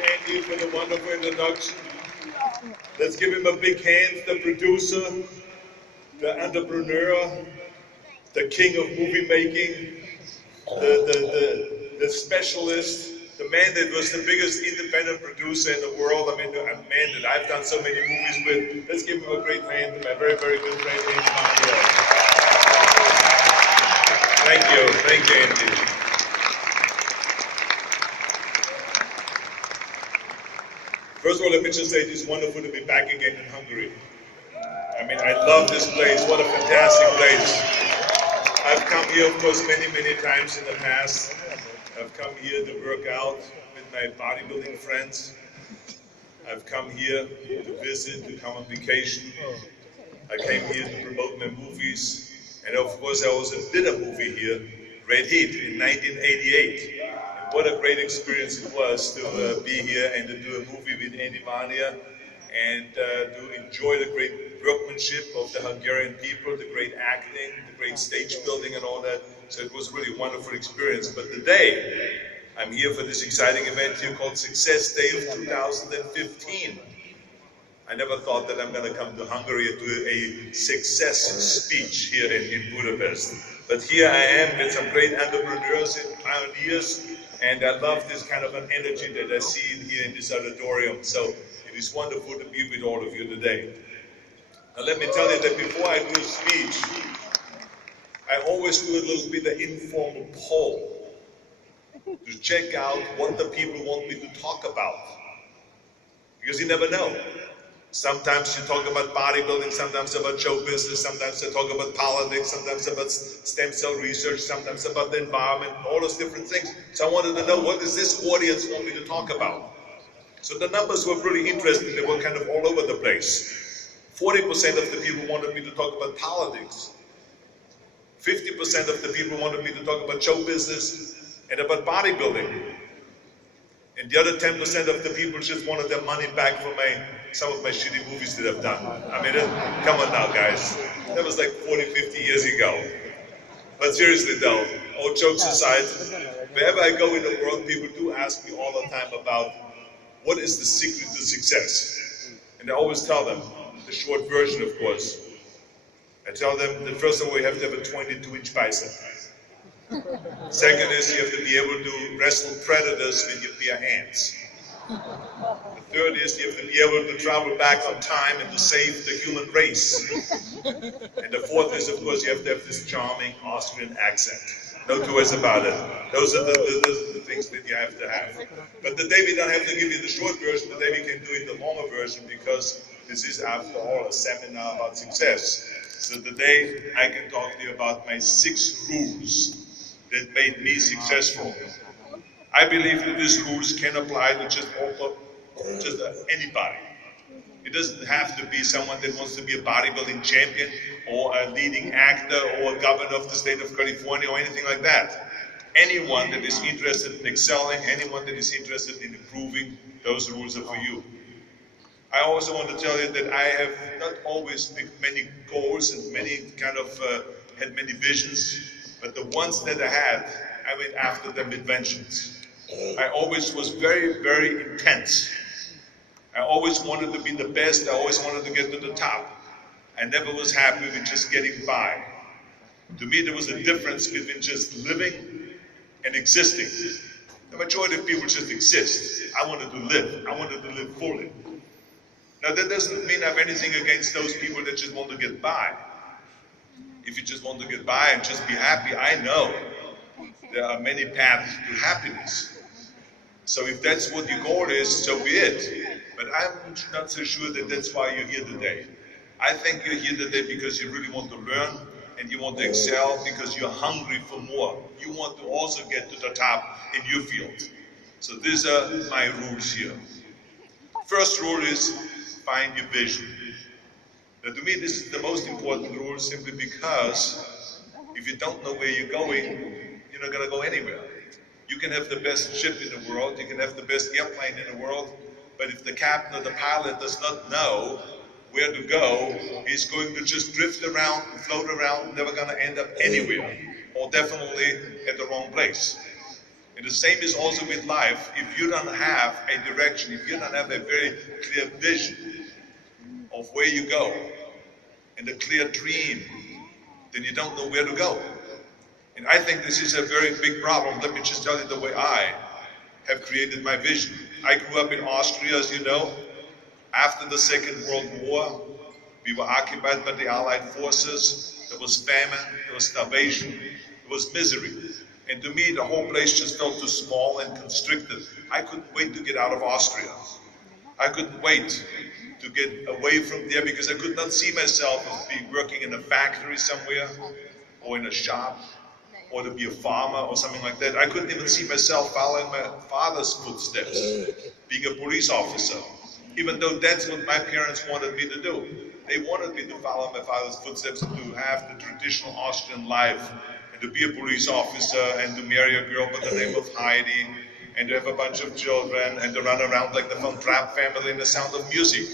Andy for the wonderful introduction. Let's give him a big hand, the producer, the entrepreneur, the king of movie making, the specialist, the man that was the biggest independent producer in the world. I mean, a man that I've done so many movies with. Let's give him a great hand, my very, very good friend, Andy. Thank you, Andy. First of all, let me just say it is wonderful to be back again in Hungary. I mean, I love this place. What a fantastic place. I've come here, of course, many, many times in the past. I've come here to work out with my bodybuilding friends. I've come here to visit, to come on vacation. I came here to promote my movies. And of course, I also did a movie here, Red Heat, in 1988. And what a great experience it was to be here and to do a movie with Andy Vania and to enjoy the great workmanship of the Hungarian people, the great acting, the great stage building and all that. So it was really a wonderful experience. But today, I'm here for this exciting event here called Success Day of 2015. I never thought that I'm going to come to Hungary and do a success speech here in Budapest. But here I am with some great entrepreneurs and pioneers, and I love this kind of an energy that I see here in this auditorium. So it is wonderful to be with all of you today. Now let me tell you that before I do a speech, I always do a little bit of informal poll to check out what the people want me to talk about. Because you never know. Sometimes you talk about bodybuilding, sometimes about show business, sometimes you talk about politics, sometimes about stem cell research, sometimes about the environment, all those different things. So I wanted to know, what does this audience want me to talk about? So the numbers were really interesting. They were kind of all over the place. 40% of the people wanted me to talk about politics. 50% of the people wanted me to talk about show business and about bodybuilding. And the other 10% of the people just wanted their money back for some of my shitty movies that I've done. I mean, come on now, guys. That was like 40, 50 years ago. But seriously though, all jokes aside, wherever I go in the world, people do ask me all the time about what is the secret to success. And I always tell them, the short version of course. I tell them that first of all, you have to have a 22-inch bicep. Second is you have to be able to wrestle predators with your bare hands. The third is you have to be able to travel back on time and to save the human race. And the fourth is, of course, you have to have this charming Austrian accent. No two ways about it. Those are the things that you have to have. But today we don't have to give you the short version, today we can do it the longer version because this is, after all, a seminar about success. So today I can talk to you about my 6 rules that made me successful. I believe that these rules can apply to just anybody. It doesn't have to be someone that wants to be a bodybuilding champion or a leading actor or a governor of the state of California or anything like that. Anyone that is interested in excelling, anyone that is interested in improving, those rules are for you. I also want to tell you that I have not always picked many goals and had many visions, but the ones that I had, I went after them with vengeance. I always was very, very intense. I always wanted to be the best. I always wanted to get to the top. I never was happy with just getting by. To me, there was a difference between just living and existing. The majority of people just exist. I wanted to live. I wanted to live fully. Now, that doesn't mean I have anything against those people that just want to get by. If you just want to get by and just be happy, I know there are many paths to happiness. So if that's what your goal is, so be it. But I'm not so sure that that's why you're here today. I think you're here today because you really want to learn and you want to excel because you're hungry for more. You want to also get to the top in your field. So these are my rules here. First rule is find your vision. Now to me this is the most important rule simply because if you don't know where you're going, you're not going to go anywhere. You can have the best ship in the world, you can have the best airplane in the world, but if the captain or the pilot does not know where to go, he's going to just drift around and float around, never going to end up anywhere, or definitely at the wrong place. And the same is also with life. If you don't have a direction, if you don't have a very clear vision of where you go and a clear dream, then you don't know where to go. And I think this is a very big problem. Let me just tell you the way I have created my vision. I grew up in Austria, as you know. After the Second World War, we were occupied by the Allied forces. There was famine, there was starvation, there was misery. And to me, the whole place just felt too small and constricted. I couldn't wait to get out of Austria. I couldn't wait to get away from there because I could not see myself as being working in a factory somewhere or in a shop or to be a farmer or something like that. I couldn't even see myself following my father's footsteps, being a police officer, even though that's what my parents wanted me to do. They wanted me to follow my father's footsteps and to have the traditional Austrian life and to be a police officer and to marry a girl by the name of Heidi and to have a bunch of children and to run around like the Von Trapp family in The Sound of Music.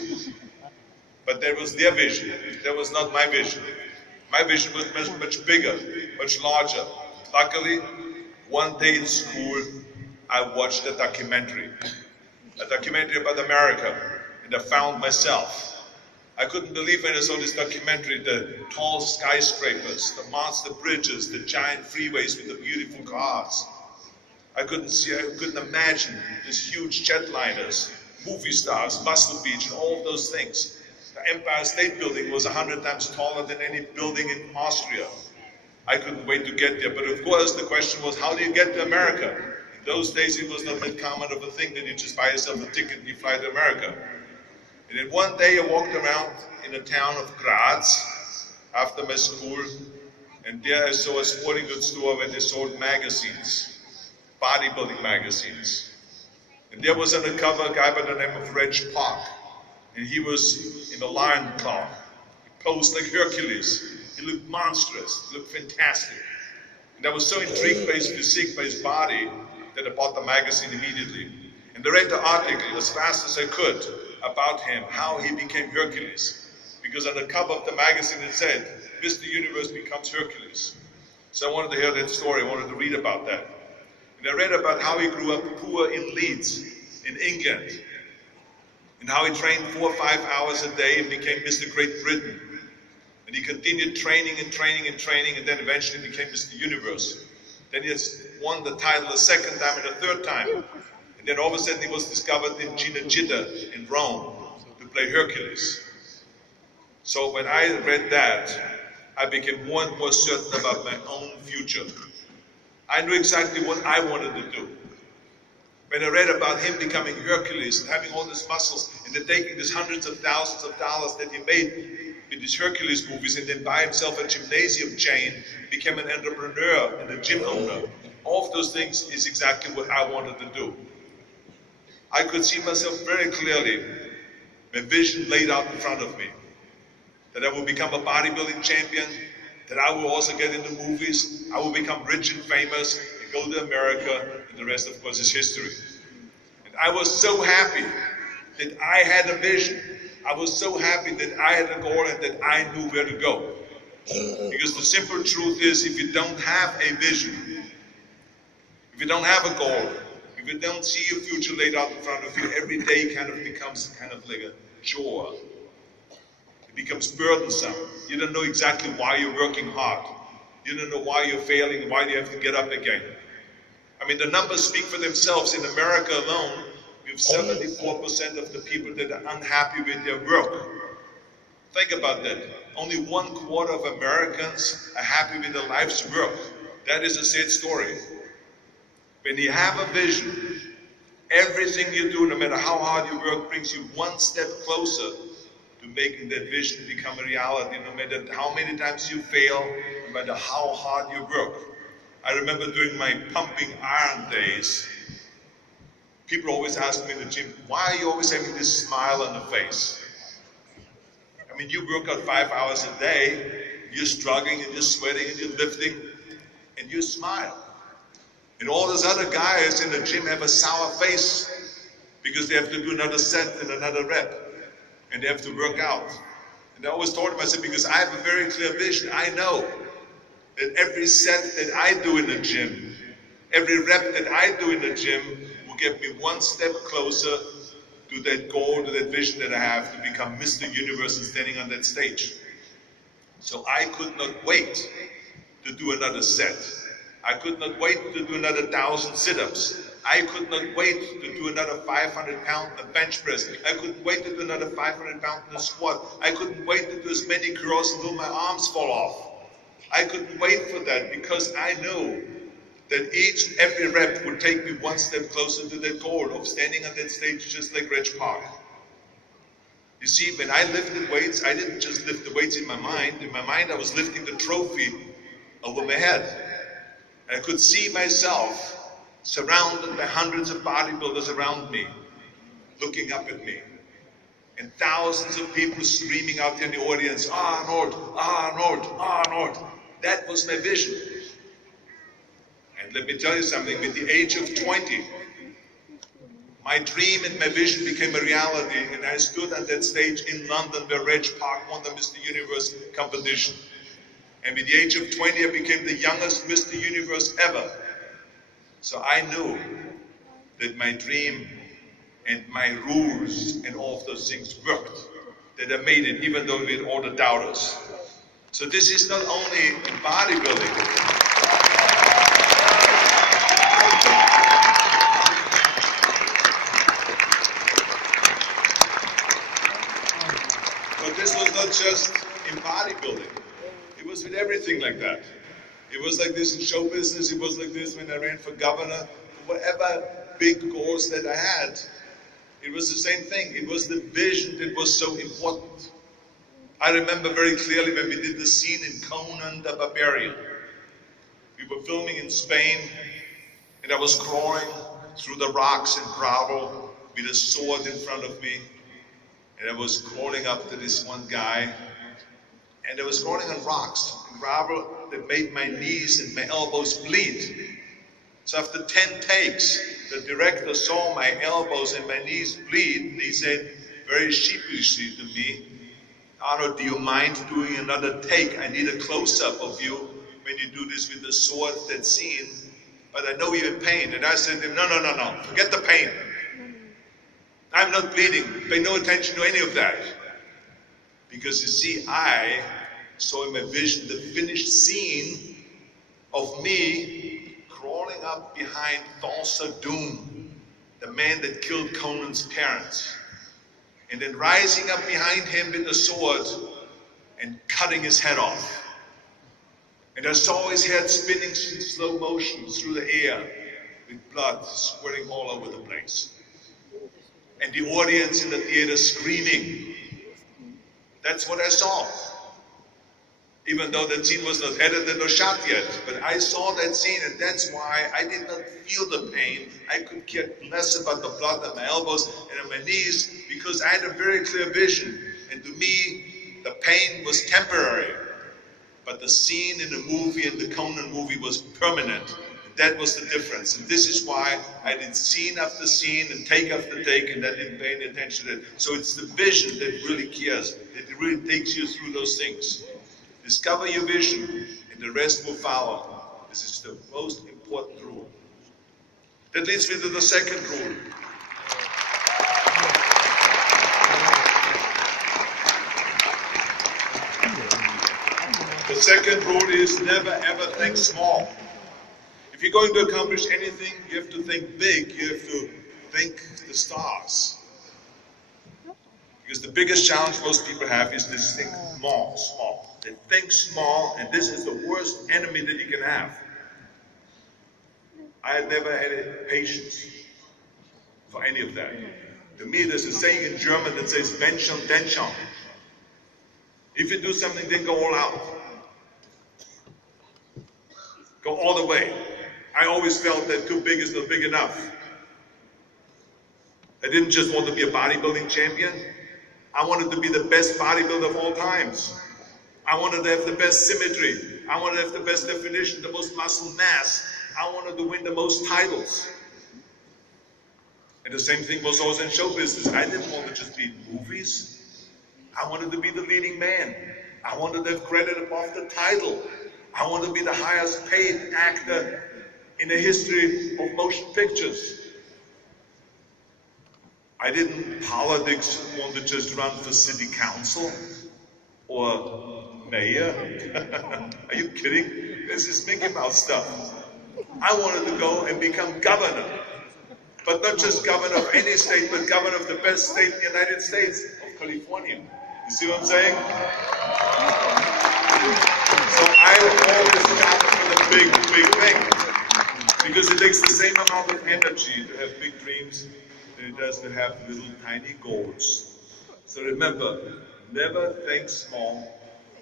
But that was their vision. That was not my vision. My vision was much bigger, much larger. Luckily, one day in school, I watched a documentary about America, and I found myself. I couldn't believe when I saw this documentary, the tall skyscrapers, the monster bridges, the giant freeways with the beautiful cars. I couldn't imagine these huge jetliners, movie stars, Muscle Beach, and all of those things. The Empire State Building was 100 times taller than any building in Austria. I couldn't wait to get there, but of course the question was, how do you get to America? In those days it was not that common of a thing that you just buy yourself a ticket and you fly to America. And then one day I walked around in the town of Graz after my school, and there I saw a sporting goods store where they sold magazines, bodybuilding magazines. And there was on the cover a guy by the name of Reg Park, and he was in a lion claw. He posed like Hercules. He looked monstrous, he looked fantastic. And I was so intrigued by his physique, by his body, that I bought the magazine immediately. And I read the article as fast as I could about him, how he became Hercules. Because on the cover of the magazine it said, Mr. Universe becomes Hercules. So I wanted to hear that story, I wanted to read about that. And I read about how he grew up poor in Leeds, in England, and how he trained 4 or 5 hours a day and became Mr. Great Britain. And he continued training and training and training, and then eventually became Mr. Universe. Then he has won the title a second time and a third time. And then all of a sudden he was discovered in Cinecittà in Rome to play Hercules. So when I read that, I became more and more certain about my own future. I knew exactly what I wanted to do. When I read about him becoming Hercules and having all these muscles and then taking these hundreds of thousands of dollars that he made in these Hercules movies and then buy himself a gymnasium chain, became an entrepreneur and a gym owner. All of those things is exactly what I wanted to do. I could see myself very clearly, my vision laid out in front of me, that I will become a bodybuilding champion, that I will also get into movies, I will become rich and famous, and go to America, and the rest, of course, is history. And I was so happy that I had a vision. I was so happy that I had a goal and that I knew where to go. Because the simple truth is, if you don't have a vision, if you don't have a goal, if you don't see your future laid out in front of you, every day kind of becomes kind of like a chore. It becomes burdensome. You don't know exactly why you're working hard. You don't know why you're failing, why you have to get up again. I mean, the numbers speak for themselves. In America alone, we have 74% of the people that are unhappy with their work. Think about that. Only 1/4 of Americans are happy with their life's work. That is a sad story. When you have a vision, everything you do, no matter how hard you work, brings you one step closer to making that vision become a reality, no matter how many times you fail, no matter how hard you work. I remember during my pumping iron days, people always ask me in the gym, why are you always having this smile on the face? I mean, you work out 5 hours a day, you're struggling and you're sweating and you're lifting, and you smile. And all those other guys in the gym have a sour face because they have to do another set and another rep, and they have to work out. And I always told them, I said, because I have a very clear vision. I know that every set that I do in the gym, Every rep that I do in the gym will get me one step closer to that goal, to that vision that I have to become Mr. Universe and standing on that stage. So I could not wait to do another set. I could not wait to do another 1,000 sit-ups. I could not wait to do another 500-pound bench press. I couldn't wait to do another 500-pound squat. I couldn't wait to do as many curls until my arms fall off. I couldn't wait for that because I knew that each and every rep would take me one step closer to that goal of standing on that stage just like Reg Park. You see, when I lifted weights, I didn't just lift the weights in my mind. In my mind, I was lifting the trophy over my head. And I could see myself surrounded by hundreds of bodybuilders around me, looking up at me. And thousands of people screaming out there in the audience, Arnold, Arnold, Arnold. That was my vision. And let me tell you something, with the age of 20, my dream and my vision became a reality, and I stood on that stage in London where Reg Park won the Mr. Universe competition. And with the age of 20, I became the youngest Mr. Universe ever. So I knew that my dream and my rules and all of those things worked, that I made it even though we had all the doubters. So this is not only in bodybuilding. But this was not just in bodybuilding. It was with everything like that. It was like this in show business. It was like this when I ran for governor. Whatever big goals that I had, it was the same thing. It was the vision that was so important. I remember very clearly when we did the scene in Conan the Barbarian. We were filming in Spain, and I was crawling through the rocks and gravel with a sword in front of me. And I was crawling up to this one guy, and I was crawling on rocks and gravel that made my knees and my elbows bleed. So after 10 takes, the director saw my elbows and my knees bleed, and he said very sheepishly to me, Arnold, do you mind doing another take? I need a close-up of you when you do this with the sword, that scene, but I know you're in pain. And I said to him, no, forget the pain. I'm not bleeding. Pay no attention to any of that. Because you see, I saw in my vision the finished scene of me crawling up behind Thulsa Doom, the man that killed Conan's parents, and then rising up behind him with a sword and cutting his head off. And I saw his head spinning in slow motion through the air with blood squirting all over the place. And the audience in the theater screaming. That's what I saw. Even though that scene was not edited or shot yet, but I saw that scene, and that's why I did not feel the pain. I could care less about the blood on my elbows and on my knees because I had a very clear vision. And to me, the pain was temporary. But the scene in the movie, in the Conan movie, was permanent. That was the difference. And this is why I did scene after scene and take after take, and I didn't pay any attention to it. So it's the vision that really cares, that really takes you through those things. Discover your vision, and the rest will follow. This is the most important rule. That leads me to the second rule. The second rule is never ever think small. If you're going to accomplish anything, you have to think big. You have to think the stars. Because the biggest challenge most people have is this think small. They think small, and this is the worst enemy that you can have. I had never had any patience for any of that. To me, there's a saying in German that says, wenn schon, denn schon. If you do something, then go all out. Go all the way. I always felt that too big is not big enough. I didn't just want to be a bodybuilding champion. I wanted to be the best bodybuilder of all times. I wanted to have the best symmetry. I wanted to have the best definition, the most muscle mass. I wanted to win the most titles. And the same thing was also in show business. I didn't want to just be in movies. I wanted to be the leading man. I wanted to have credit above the title. I wanted to be the highest paid actor in the history of motion pictures. I didn't politics want to just run for city council or mayor. Are you kidding? This is Mickey Mouse stuff. I wanted to go and become governor. But not just governor of any state, but governor of the best state in the United States, of California. You see what I'm saying? So I always got for the big thing. Because it takes the same amount of energy to have big dreams than it does to have little tiny goals. So remember, never think small,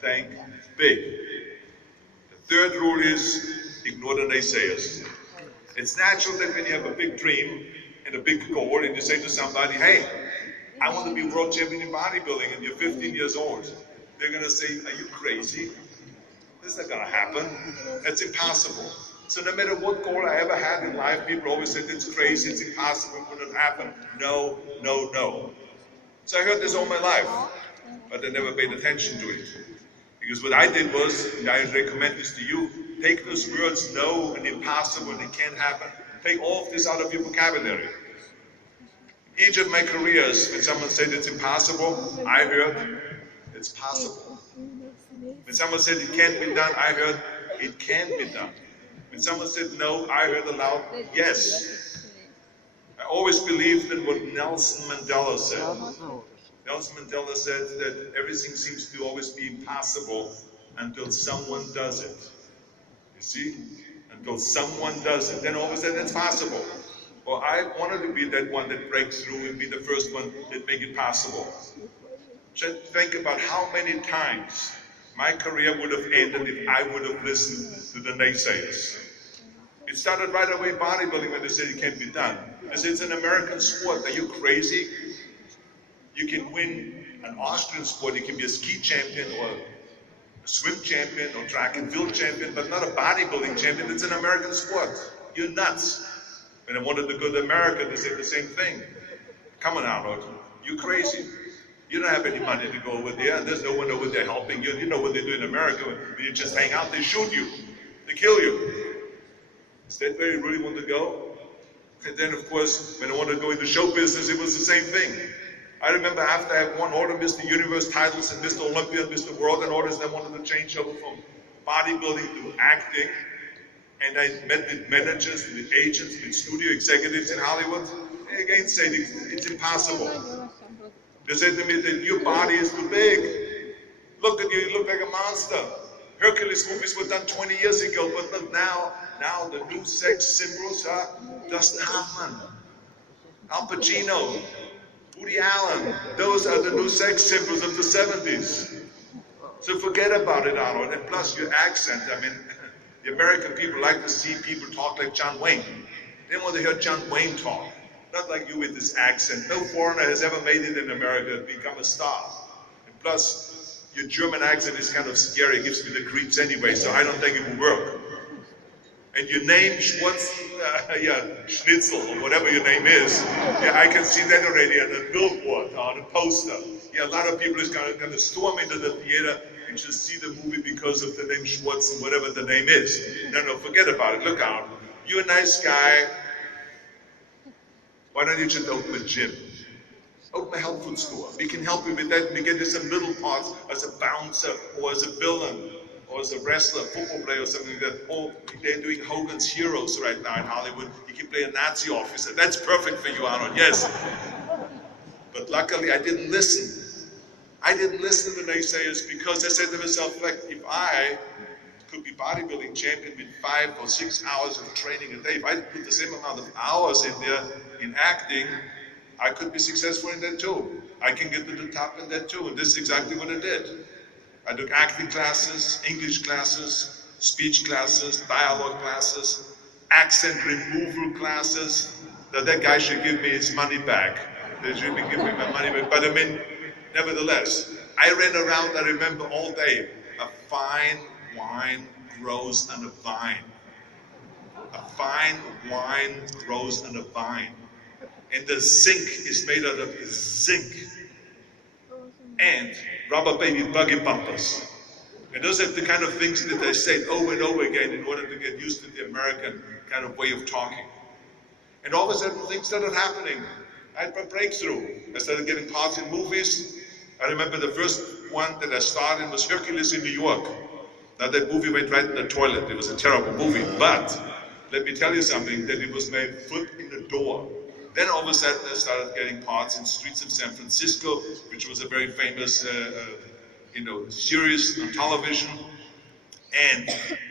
think big. The third rule is ignore the naysayers. It's natural that when you have a big dream and a big goal and you say to somebody, hey, I want to be world champion in bodybuilding, and you're 15 years old, they're going to say, are you crazy? This is not going to happen. It's impossible. So no matter what goal I ever had in life, people always said, it's crazy, it's impossible, it couldn't happen. No, no, no. So I heard this all my life, but I never paid attention to it. Because what I did was, and I recommend this to you, take those words, no and impossible and it can't happen. Take all of this out of your vocabulary. Each of my careers, when someone said it's impossible, I heard it's possible. When someone said it can't be done, I heard it can be done. When someone said no, I heard aloud, yes. I always believed in what Nelson Mandela said. Nelson Mandela said that everything seems to always be impossible until someone does it. You see? Until someone does it. Then all of a sudden it's possible. Well, I wanted to be that one that breaks through and be the first one that make it possible. Just think about how many times my career would have ended if I would have listened to the naysayers. It started right away bodybuilding when they said it can't be done. They said it's an American sport. Are you crazy? You can win an Austrian sport. You can be a ski champion or a swim champion or track and field champion, but not a bodybuilding champion. It's an American sport. You're nuts. When I wanted to go to America, they said the same thing. Come on, Arnold. You're crazy. You don't have any money to go over there. There's no one over there helping you. You know what they do in America. When you just hang out, they shoot you. They kill you. Is that where you really want to go? And then, of course, when I wanted to go into show business, it was the same thing. I remember after I won all the Mr. Universe titles and Mr. Olympia and Mr. World and all this, I wanted to change over from bodybuilding to acting. And I met with managers, with agents, with studio executives in Hollywood. They again said it's impossible. They said to me that your body is too big. Look at you, you look like a monster. Hercules movies were done 20 years ago, but look now the new sex symbols are Dustin Hoffman, Al Pacino, Woody Allen. Those are the new sex symbols of the 70s. So forget about it, Arnold. And plus your accent, I mean, the American people like to see people talk like John Wayne. They want to hear John Wayne talk. Not like you with this accent. No foreigner has ever made it in America to become a star. And plus, your German accent is kind of scary. It gives me the creeps anyway, so I don't think it will work. And your name, Schnitzel, or whatever your name is, yeah, I can see that already on the billboard, on the poster. Yeah, a lot of people is going to storm into the theater and just see the movie because of the name Schwartz and whatever the name is. No, forget about it. Look out. You're a nice guy. Why don't you just open a gym? Open a health food store. We can help you with that. We get you some little parts as a bouncer or as a villain or as a wrestler, football player or something like that. Or they're doing Hogan's Heroes right now in Hollywood. You can play a Nazi officer. That's perfect for you, Arnold. Yes. But luckily I didn't listen. I didn't listen to the naysayers because I said to myself, like, if I could be bodybuilding champion with 5 or 6 hours of training a day, if I put the same amount of hours in there in acting, I could be successful in that too. I can get to the top in that too, and this is exactly what I did. I took acting classes, English classes, speech classes, dialogue classes, accent removal classes. Now that guy should give me his money back. They should be giving me my money back. But I mean, nevertheless, I ran around, I remember all day, a fine wine grows on a vine. A fine wine grows on a vine. And the zinc is made out of zinc and rubber baby buggy bumpers. And those are the kind of things that they said over and over again in order to get used to the American kind of way of talking. And all of a sudden, things started happening. I had a breakthrough. I started getting parts in movies. I remember the first one that I starred in was Hercules in New York. Now that movie went right in the toilet. It was a terrible movie, but let me tell you something, that it was my foot in the door. Then all of a sudden I started getting parts in Streets of San Francisco, which was a very famous series on television. And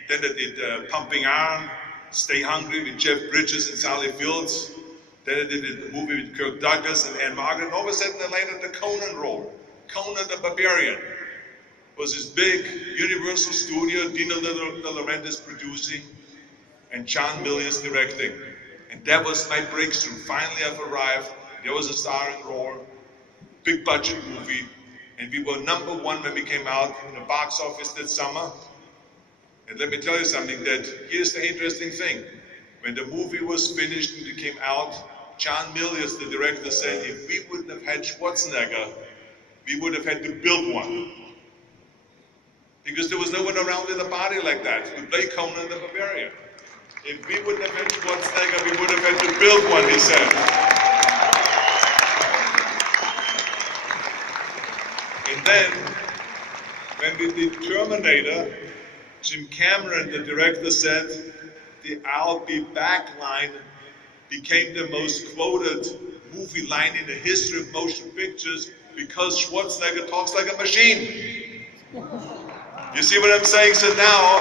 then I did Pumping Iron, Stay Hungry with Jeff Bridges and Sally Fields. Then I did a movie with Kirk Douglas and Anne Margaret. And all of a sudden I landed the Conan role. Conan the Barbarian was this big Universal studio, Dino De Laurentiis producing, and John Milius directing. And that was my breakthrough. Finally I've arrived. There was a starring role, big budget movie, and we were #1 when we came out in the box office that summer. And let me tell you something, that here's the interesting thing. When the movie was finished and it came out, John Milius, the director, said if we wouldn't have had Schwarzenegger, we would have had to build one. Because there was no one around with a body like that to play Conan the Barbarian. If we wouldn't have had Schwarzenegger, we would have had to build one, he said. And then, when we did Terminator, Jim Cameron, the director, said the "I'll be back" line became the most quoted movie line in the history of motion pictures because Schwarzenegger talks like a machine. You see what I'm saying? So now,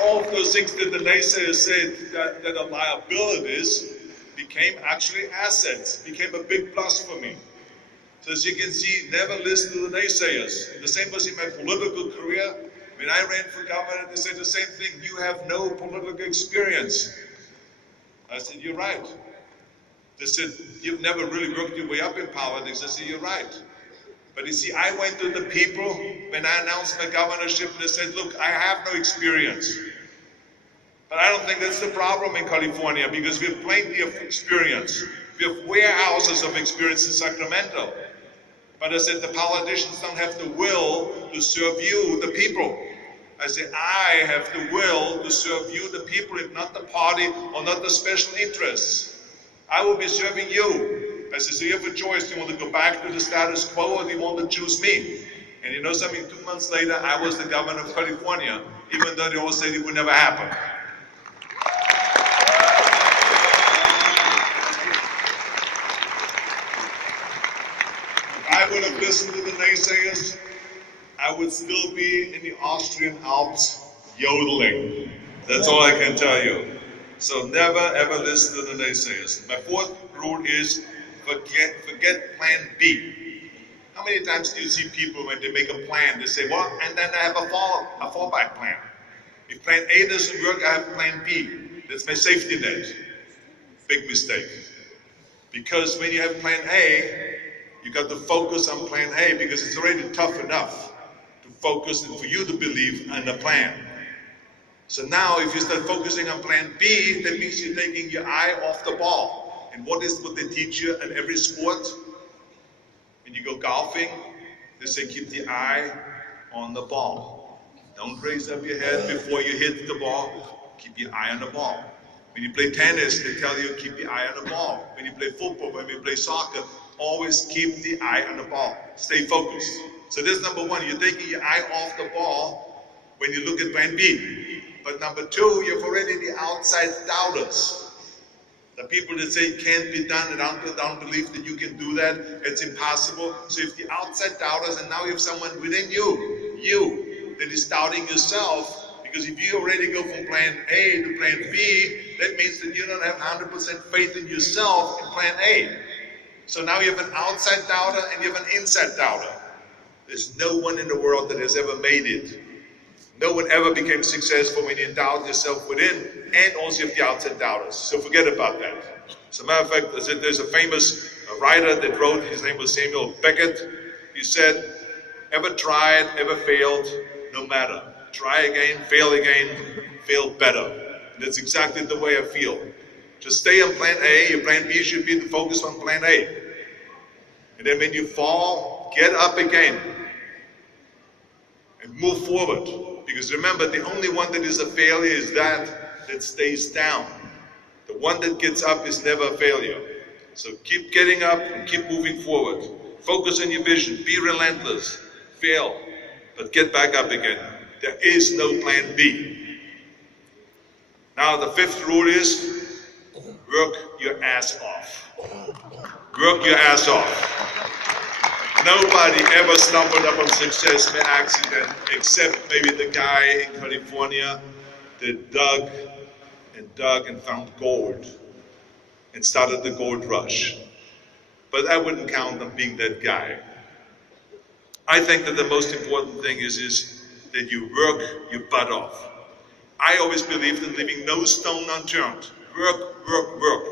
all of those things that the naysayers said that are liabilities became actually assets, became a big plus for me. So as you can see, never listen to the naysayers. And the same was in my political career. When I ran for governor, they said the same thing, you have no political experience. I said, you're right. They said, you've never really worked your way up in politics. I said, you're right. But you see, I went to the people when I announced my governorship and they said, look, I have no experience. But I don't think that's the problem in California because we have plenty of experience. We have warehouses of experience in Sacramento. But I said, the politicians don't have the will to serve you, the people. I said, I have the will to serve you, the people, if not the party or not the special interests. I will be serving you. I said, so you have a choice. Do you want to go back to the status quo or do you want to choose me? And you know something, 2 months later, I was the governor of California, even though they all said it would never happen. If I would have listened to the naysayers, I would still be in the Austrian Alps yodeling. That's all I can tell you. So never ever listen to the naysayers. My fourth rule is forget plan B. How many times do you see people when they make a plan, they say, well, and then I have a fallback plan. If plan A doesn't work, I have plan B. That's my safety net. Big mistake. Because when you have plan A, you got to focus on plan A because it's already tough enough to focus and for you to believe in the plan. So now if you start focusing on plan B, that means you're taking your eye off the ball. And what is what they teach you in every sport? When you go golfing, they say keep the eye on the ball. Don't raise up your head before you hit the ball. Keep your eye on the ball. When you play tennis, they tell you keep your eye on the ball. When you play football, when you play soccer, always keep the eye on the ball. Stay focused. So that's number one. You're taking your eye off the ball when you look at plan B. But number two, you've already the outside doubters. The people that say it can't be done and don't believe that you can do that, it's impossible. So if the outside doubters, and now you have someone within you that is doubting yourself, because if you already go from plan A to plan B, that means that you don't have 100% faith in yourself in plan A. So now you have an outside doubter and you have an inside doubter. There's no one in the world that has ever made it. No one ever became successful when you doubt yourself within, and also you have the outside doubters. So forget about that. As a matter of fact, there's a famous writer that wrote, his name was Samuel Beckett. He said, ever tried, ever failed, no matter. Try again, fail better. And that's exactly the way I feel. Just stay on plan A, your plan B should be to focus on plan A. And then when you fall, get up again. and move forward. Because remember, the only one that is a failure is that stays down. The one that gets up is never a failure. So keep getting up and keep moving forward. Focus on your vision, be relentless, fail, but get back up again. There is no plan B. Now the fifth rule is work your ass off. Work your ass off. Nobody ever stumbled upon success by accident, except maybe the guy in California that dug and found gold and started the gold rush. But I wouldn't count on being that guy. I think that the most important thing is that you work your butt off. I always believed in leaving no stone unturned. Work, work, work.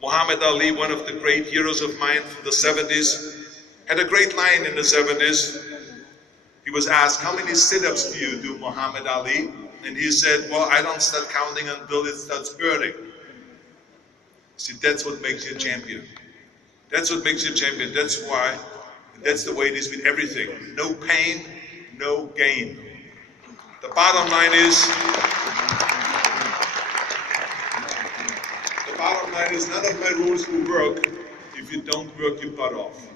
Muhammad Ali, one of the great heroes of mine from the 70s, had a great line in the 70s. He was asked, how many sit-ups do you do, Muhammad Ali? And he said, well, I don't start counting until it starts burning. See, that's what makes you a champion. That's what makes you a champion. That's why, that's the way it is with everything. No pain, no gain. The bottom line is, none of my rules will work if you don't work your butt off.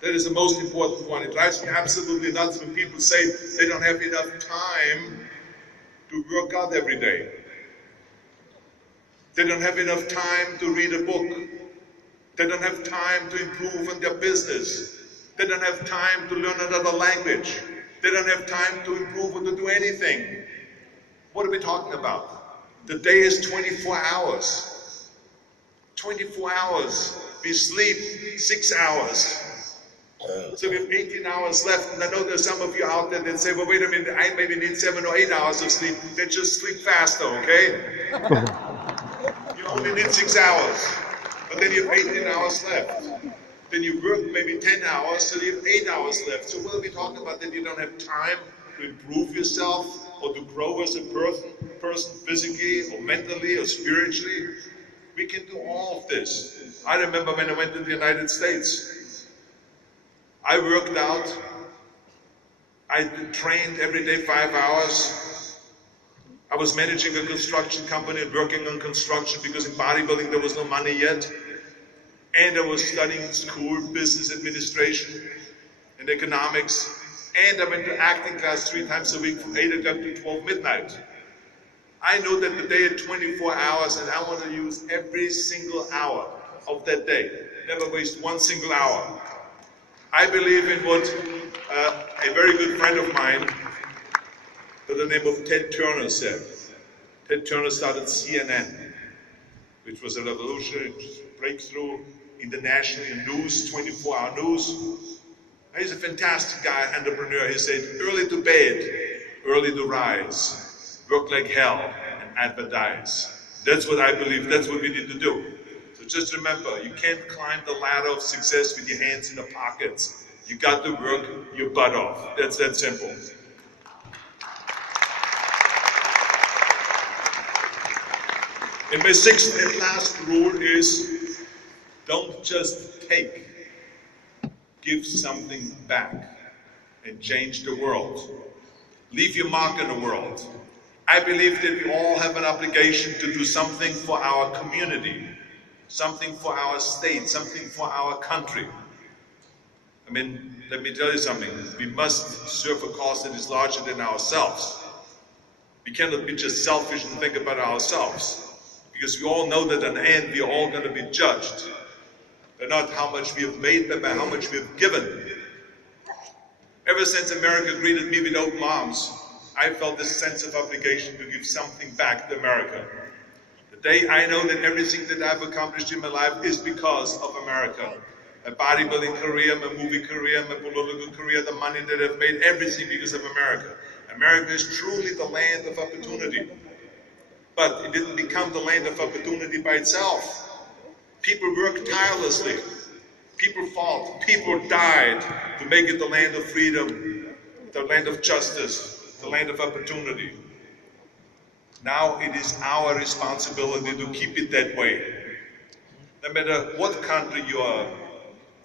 That is the most important one. It drives me absolutely nuts when people say they don't have enough time to work out every day. They don't have enough time to read a book. They don't have time to improve on their business. They don't have time to learn another language. They don't have time to improve or to do anything. What are we talking about? The day is 24 hours. 24 hours. We sleep 6 hours. So we have 18 hours left, and I know there's some of you out there that say, well, wait a minute, I maybe need 7 or 8 hours of sleep. Then just sleep faster, okay? You only need 6 hours, but then you have 18 hours left. Then you work maybe 10 hours, so you have 8 hours left. So what are we talking about? That you don't have time to improve yourself or to grow as a person physically or mentally or spiritually? We can do all of this. I remember when I went to the United States, I worked out, I trained every day 5 hours. I was managing a construction company and working on construction because in bodybuilding there was no money yet. And I was studying in school, business administration and economics. And I went to acting class 3 times a week from 8 o'clock to 12 midnight. I know that the day is 24 hours and I want to use every single hour of that day. Never waste one single hour. I believe in what a very good friend of mine by the name of Ted Turner said. Ted Turner started CNN, which was a revolutionary breakthrough in the national news, 24-hour news. He's a fantastic guy, entrepreneur. He said, early to bed, early to rise, work like hell and advertise. That's what I believe, that's what we need to do. Just remember, you can't climb the ladder of success with your hands in the pockets. You got to work your butt off. That's that simple. And my sixth and last rule is, don't just take. Give something back and change the world. Leave your mark in the world. I believe that we all have an obligation to do something for our community. Something for our state, something for our country. I mean, let me tell you something. We must serve a cause that is larger than ourselves. We cannot be just selfish and think about ourselves. Because we all know that in the end, we are all going to be judged. But not how much we have made, but by how much we have given. Ever since America greeted me with open arms, I felt this sense of obligation to give something back to America. Today, I know that everything that I've accomplished in my life is because of America. My bodybuilding career, my movie career, my political career, the money that I've made, everything because of America. America is truly the land of opportunity. But it didn't become the land of opportunity by itself. People worked tirelessly. People fought. People died to make it the land of freedom, the land of justice, the land of opportunity. Now it is our responsibility to keep it that way. No matter what country you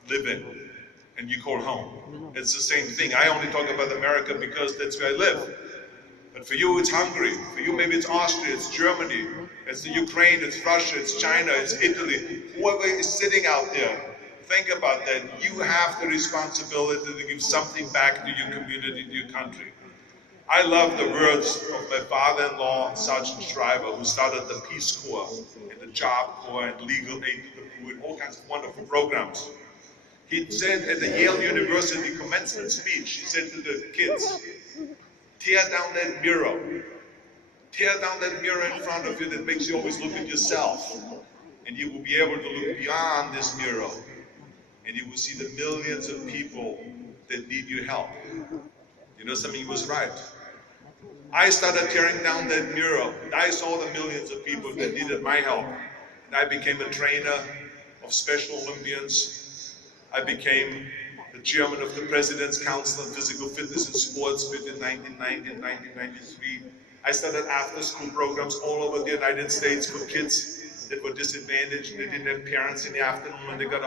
live in, and you call home. It's the same thing. I only talk about America because that's where I live. But for you, it's Hungary. For you, maybe it's Austria, it's Germany, it's the Ukraine, it's Russia, it's China, it's Italy. Whoever is sitting out there, think about that. You have the responsibility to give something back to your community, to your country. I love the words of my father-in-law, Sergeant Shriver, who started the Peace Corps and the Job Corps and Legal Aid to the Poor and all kinds of wonderful programs. He said at the Yale University commencement speech, he said to the kids, tear down that mirror. Tear down that mirror in front of you that makes you always look at yourself. And you will be able to look beyond this mirror. And you will see the millions of people that need your help. You know something, he was right. I started tearing down that mirror. I saw the millions of people that needed my help. And I became a trainer of Special Olympians. I became the chairman of the President's Council on Physical Fitness and Sports between 1990 and 1993. I started after-school programs all over the United States for kids that were disadvantaged, they didn't have parents in the afternoon when they got